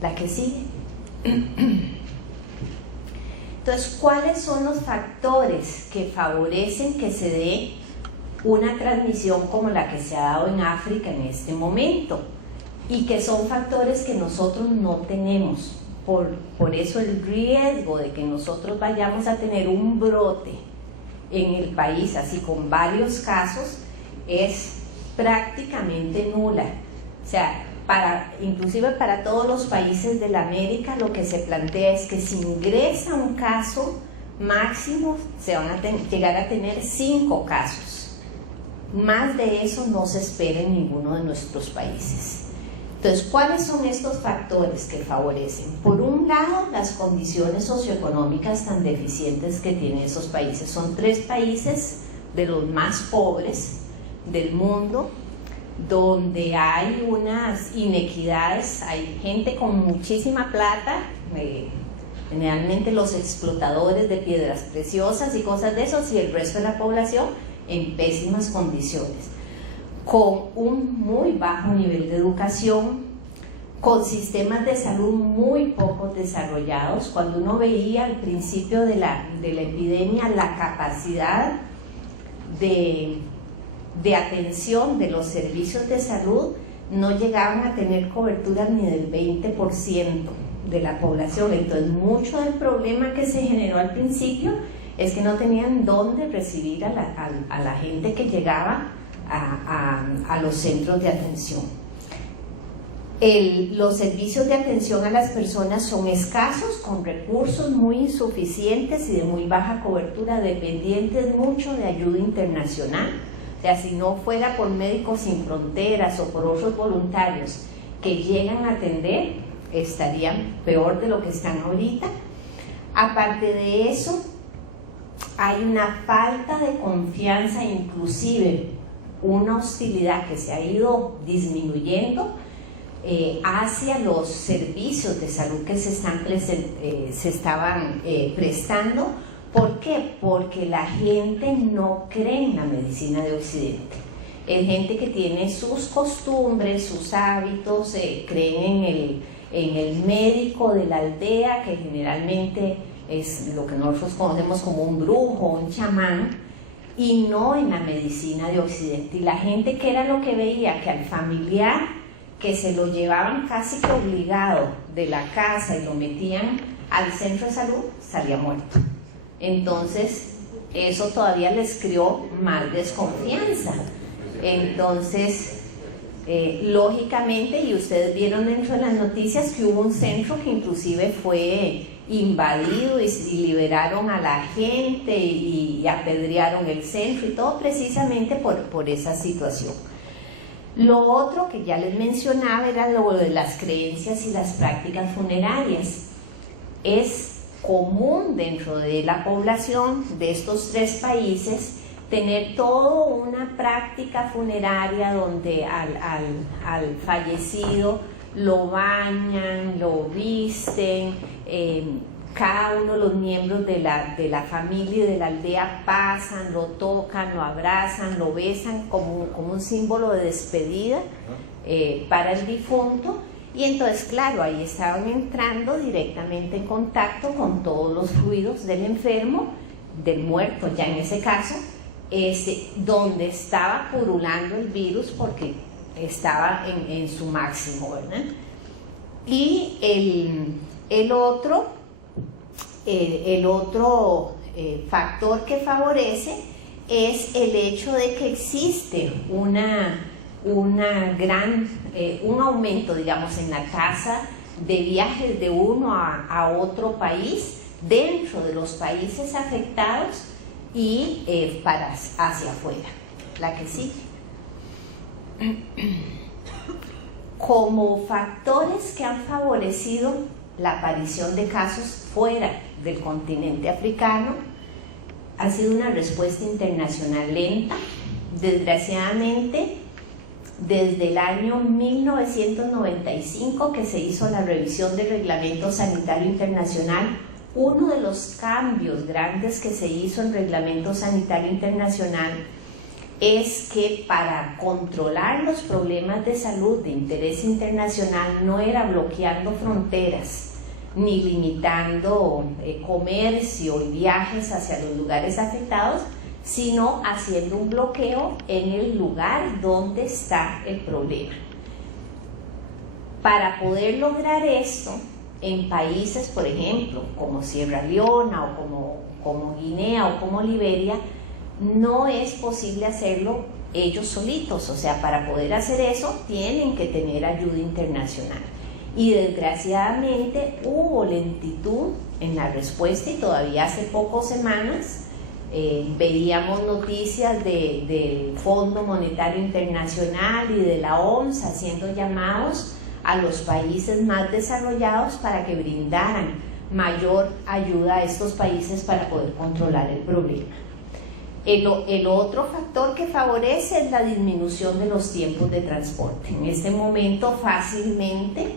La que sigue. Entonces, ¿cuáles son los factores que favorecen que se dé una transmisión como la que se ha dado en África en este momento? Y que son factores que nosotros no tenemos. Por eso el riesgo de que nosotros vayamos a tener un brote en el país, así con varios casos, es prácticamente nula. O sea, inclusive para todos los países de la América, lo que se plantea es que si ingresa un caso, máximo se van a llegar a tener 5 casos. Más de eso no se espera en ninguno de nuestros países. Entonces, ¿cuáles son estos factores que favorecen? Por un lado, las condiciones socioeconómicas tan deficientes que tienen esos países. Son 3 países de los más pobres del mundo, donde hay unas inequidades, hay gente con muchísima plata, generalmente los explotadores de piedras preciosas y cosas de esos, y el resto de la población en pésimas condiciones, con un muy bajo nivel de educación, con sistemas de salud muy poco desarrollados. Cuando uno veía al principio de la epidemia la capacidad de atención de los servicios de salud, no llegaban a tener cobertura ni del 20% de la población. Entonces, mucho del problema que se generó al principio es que no tenían dónde recibir a la gente que llegaba a los centros de atención. Los servicios de atención a las personas son escasos, con recursos muy insuficientes y de muy baja cobertura, dependientes mucho de ayuda internacional. O sea, si no fuera por Médicos Sin Fronteras o por otros voluntarios que llegan a atender, estarían peor de lo que están ahorita. Aparte de eso, hay una falta de confianza, inclusive una hostilidad que se ha ido disminuyendo hacia los servicios de salud que se estaban prestando. ¿Por qué? Porque la gente no cree en la medicina de Occidente. Es gente que tiene sus costumbres, sus hábitos, creen en el médico de la aldea, que generalmente es lo que nosotros conocemos como un brujo, un chamán, y no en la medicina de Occidente. Y la gente, que era lo que veía, que al familiar que se lo llevaban casi que obligado de la casa y lo metían al centro de salud, salía muerto. Entonces, eso todavía les creó más desconfianza. Entonces, lógicamente, y ustedes vieron dentro de las noticias que hubo un centro que inclusive fue invadido y liberaron a la gente y apedrearon el centro y todo precisamente por esa situación. Lo otro que ya les mencionaba era lo de las creencias y las prácticas funerarias. Es común dentro de la población de estos 3 países tener toda una práctica funeraria donde al fallecido lo bañan, lo visten, cada uno de los miembros de la familia y de la aldea pasan, lo tocan, lo abrazan, lo besan como un símbolo de despedida para el difunto. Y entonces, claro, ahí estaban entrando directamente en contacto con todos los fluidos del enfermo, del muerto ya en ese caso, donde estaba purulando el virus porque estaba en su máximo, ¿verdad? Y el otro factor que favorece es el hecho de que existe un aumento, digamos, en la tasa de viajes de uno a otro país dentro de los países afectados y hacia afuera. La que sigue. Como factores que han favorecido la aparición de casos fuera del continente africano, ha sido una respuesta internacional lenta. Desgraciadamente, desde el año 1995 que se hizo la revisión del Reglamento Sanitario Internacional, uno de los cambios grandes que se hizo en el Reglamento Sanitario Internacional es que para controlar los problemas de salud de interés internacional no era bloqueando fronteras ni limitando comercio y viajes hacia los lugares afectados, sino haciendo un bloqueo en el lugar donde está el problema. Para poder lograr esto, en países, por ejemplo, como Sierra Leona o como Guinea o como Liberia, no es posible hacerlo ellos solitos. O sea, para poder hacer eso tienen que tener ayuda internacional. Y desgraciadamente hubo lentitud en la respuesta, y todavía hace pocas semanas veíamos noticias del Fondo Monetario Internacional y de la OMS haciendo llamados a los países más desarrollados para que brindaran mayor ayuda a estos países para poder controlar el problema. El otro factor que favorece es la disminución de los tiempos de transporte. En este momento fácilmente,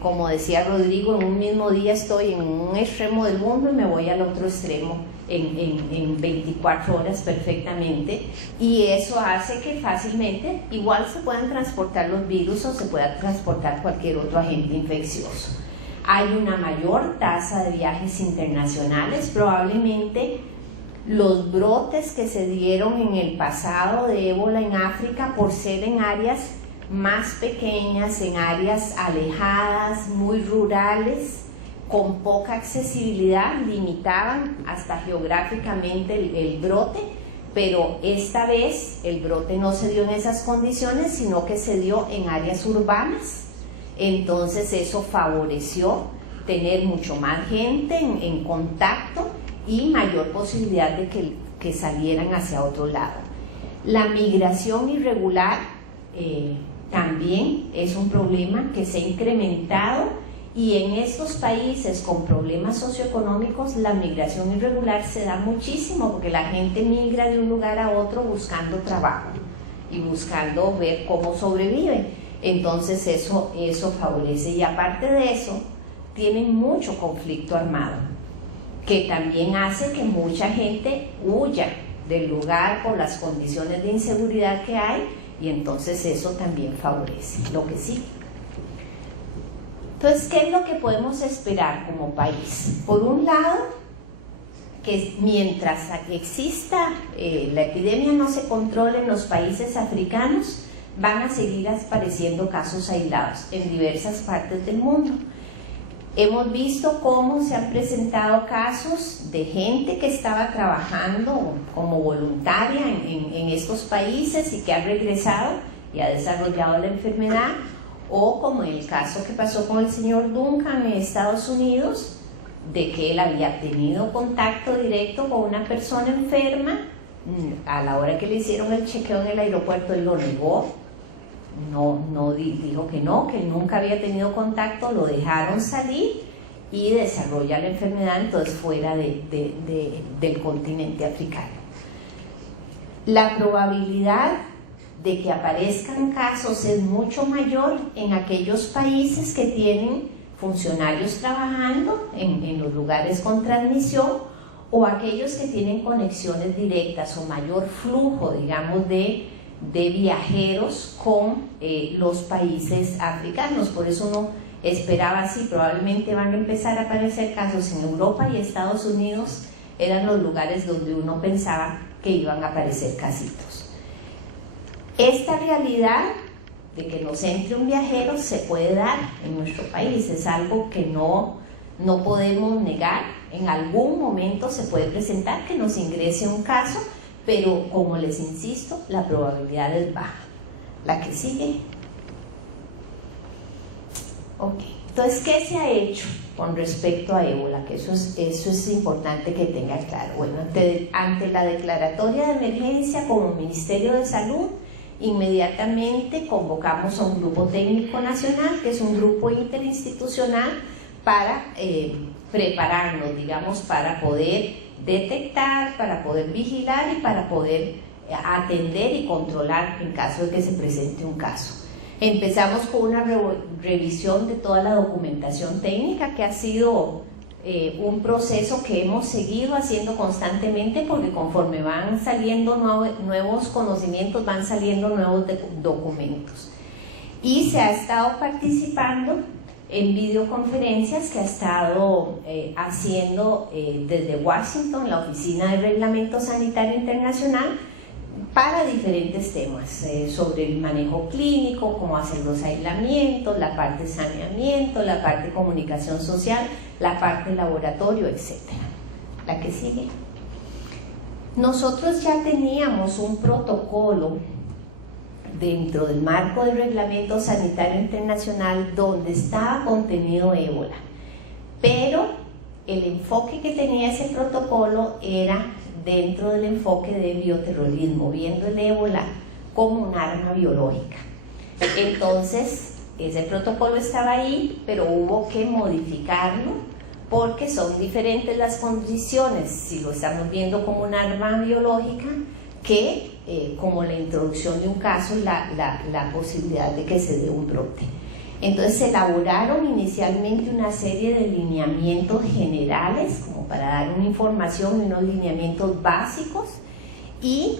como decía Rodrigo, en un mismo día estoy en un extremo del mundo y me voy al otro extremo en 24 horas perfectamente, y eso hace que fácilmente igual se puedan transportar los virus o se pueda transportar cualquier otro agente infeccioso. Hay una mayor tasa de viajes internacionales. Probablemente los brotes que se dieron en el pasado de ébola en África, por ser en áreas más pequeñas, en áreas alejadas, muy rurales, con poca accesibilidad, limitaban hasta geográficamente el brote, pero esta vez el brote no se dio en esas condiciones, sino que se dio en áreas urbanas. Entonces eso favoreció tener mucho más gente en contacto y mayor posibilidad de que salieran hacia otro lado. La migración irregular también es un problema que se ha incrementado, y en estos países con problemas socioeconómicos la migración irregular se da muchísimo, porque la gente migra de un lugar a otro buscando trabajo y buscando ver cómo sobrevive. Entonces eso favorece, y aparte de eso tienen mucho conflicto armado, que también hace que mucha gente huya del lugar por las condiciones de inseguridad que hay, y entonces eso también favorece lo que sí. Entonces, ¿qué es lo que podemos esperar como país? Por un lado, que mientras exista la epidemia no se controle en los países africanos, van a seguir apareciendo casos aislados en diversas partes del mundo. Hemos visto cómo se han presentado casos de gente que estaba trabajando como voluntaria en estos países y que ha regresado y ha desarrollado la enfermedad, o como el caso que pasó con el señor Duncan en Estados Unidos, de que él había tenido contacto directo con una persona enferma. A la hora que le hicieron el chequeo en el aeropuerto, él lo negó, dijo que nunca había tenido contacto, lo dejaron salir y desarrolla la enfermedad entonces fuera del continente africano. La probabilidad de que aparezcan casos es mucho mayor en aquellos países que tienen funcionarios trabajando en los lugares con transmisión, o aquellos que tienen conexiones directas o mayor flujo, digamos, de viajeros con los países africanos. Por eso uno esperaba así, probablemente van a empezar a aparecer casos en Europa, y Estados Unidos eran los lugares donde uno pensaba que iban a aparecer casitos. Esta realidad de que nos entre un viajero se puede dar en nuestro país, es algo que no podemos negar. En algún momento se puede presentar que nos ingrese un caso, pero como les insisto, la probabilidad es baja. La que sigue. Ok, entonces, ¿qué se ha hecho con respecto a ébola? Que eso es importante que tenga claro. Bueno, ante la declaratoria de emergencia como Ministerio de Salud, inmediatamente convocamos a un grupo técnico nacional, que es un grupo interinstitucional, para prepararnos, digamos, para poder detectar, para poder vigilar y para poder atender y controlar en caso de que se presente un caso. Empezamos con una revisión de toda la documentación técnica que ha sido un proceso que hemos seguido haciendo constantemente, porque conforme van saliendo nuevos conocimientos, van saliendo nuevos documentos. Y se ha estado participando en videoconferencias que ha estado haciendo desde Washington, la Oficina de Reglamento Sanitario Internacional, para diferentes temas, sobre el manejo clínico, cómo hacer los aislamientos, la parte de saneamiento, la parte de comunicación social, la parte de laboratorio, etc. La que sigue. Nosotros ya teníamos un protocolo dentro del marco del Reglamento Sanitario Internacional donde estaba contenido ébola, pero el enfoque que tenía ese protocolo era dentro del enfoque de bioterrorismo, viendo el ébola como un arma biológica. Entonces, ese protocolo estaba ahí, pero hubo que modificarlo porque son diferentes las condiciones si lo estamos viendo como un arma biológica que como la introducción de un caso y la posibilidad de que se dé un brote. Entonces se elaboraron inicialmente una serie de lineamientos generales como para dar una información y unos lineamientos básicos, y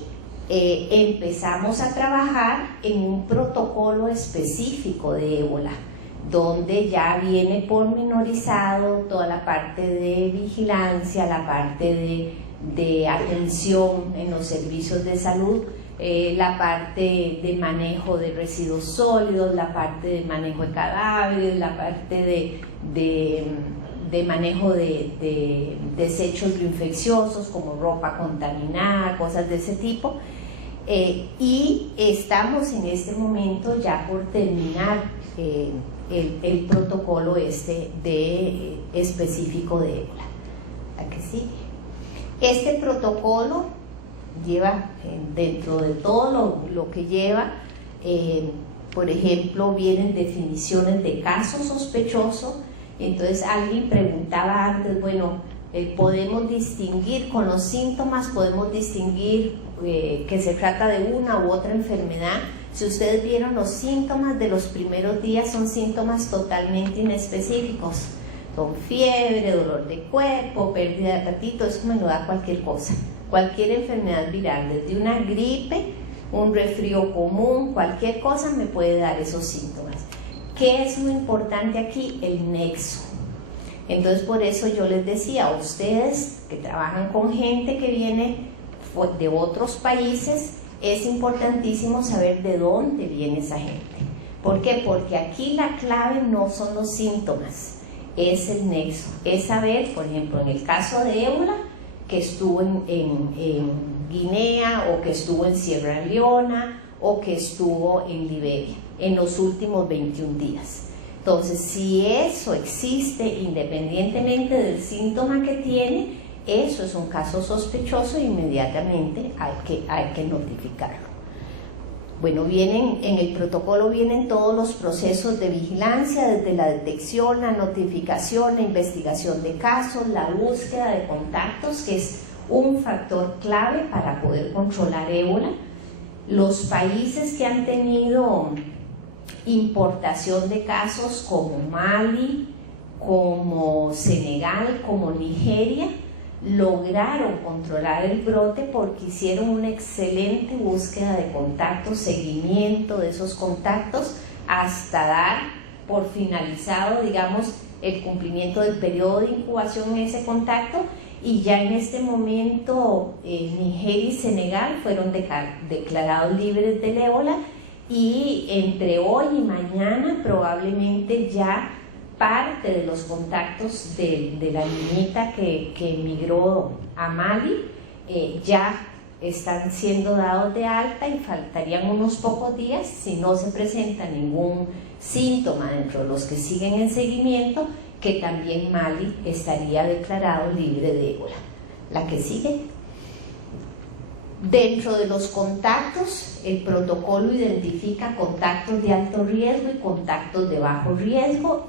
empezamos a trabajar en un protocolo específico de ébola donde ya viene pormenorizado toda la parte de vigilancia, la parte de atención en los servicios de salud, la parte de manejo de residuos sólidos, la parte de manejo de cadáveres, la parte de manejo de desechos bioinfecciosos como ropa contaminada, cosas de ese tipo, y estamos en este momento ya por terminar el protocolo específico de ébola. ¿A que sigue? Este protocolo lleva, dentro de todo lo que lleva, por ejemplo, vienen definiciones de caso sospechoso. Entonces alguien preguntaba antes, bueno, podemos distinguir con los síntomas, podemos distinguir que se trata de una u otra enfermedad. Si ustedes vieron los síntomas de los primeros días, son síntomas totalmente inespecíficos. Son fiebre, dolor de cuerpo, pérdida de apetito, eso me lo da cualquier cosa. Cualquier enfermedad viral, desde una gripe, un resfrío común, cualquier cosa me puede dar esos síntomas. ¿Qué es lo importante aquí? El nexo. Entonces, por eso yo les decía a ustedes que trabajan con gente que viene de otros países, es importantísimo saber de dónde viene esa gente. ¿Por qué? Porque aquí la clave no son los síntomas, es el nexo, es saber, por ejemplo, en el caso de ébola, que estuvo en Guinea, o que estuvo en Sierra Leona, o que estuvo en Liberia en los últimos 21 días. Entonces, si eso existe independientemente del síntoma que tiene, eso es un caso sospechoso e inmediatamente hay que notificarlo. Bueno, en el protocolo vienen todos los procesos de vigilancia, desde la detección, la notificación, la investigación de casos, la búsqueda de contactos, que es un factor clave para poder controlar ébola. Los países que han tenido importación de casos como Mali, como Senegal, como Nigeria, lograron controlar el brote porque hicieron una excelente búsqueda de contactos, seguimiento de esos contactos, hasta dar por finalizado, digamos, el cumplimiento del periodo de incubación en ese contacto, y ya en este momento Nigeria y Senegal fueron declarados libres del ébola, y entre hoy y mañana probablemente ya parte de los contactos de la niñita que emigró a Mali ya están siendo dados de alta, y faltarían unos pocos días, si no se presenta ningún síntoma dentro de los que siguen en seguimiento, que también Mali estaría declarado libre de ébola. La que sigue. Dentro de los contactos, el protocolo identifica contactos de alto riesgo y contactos de bajo riesgo, y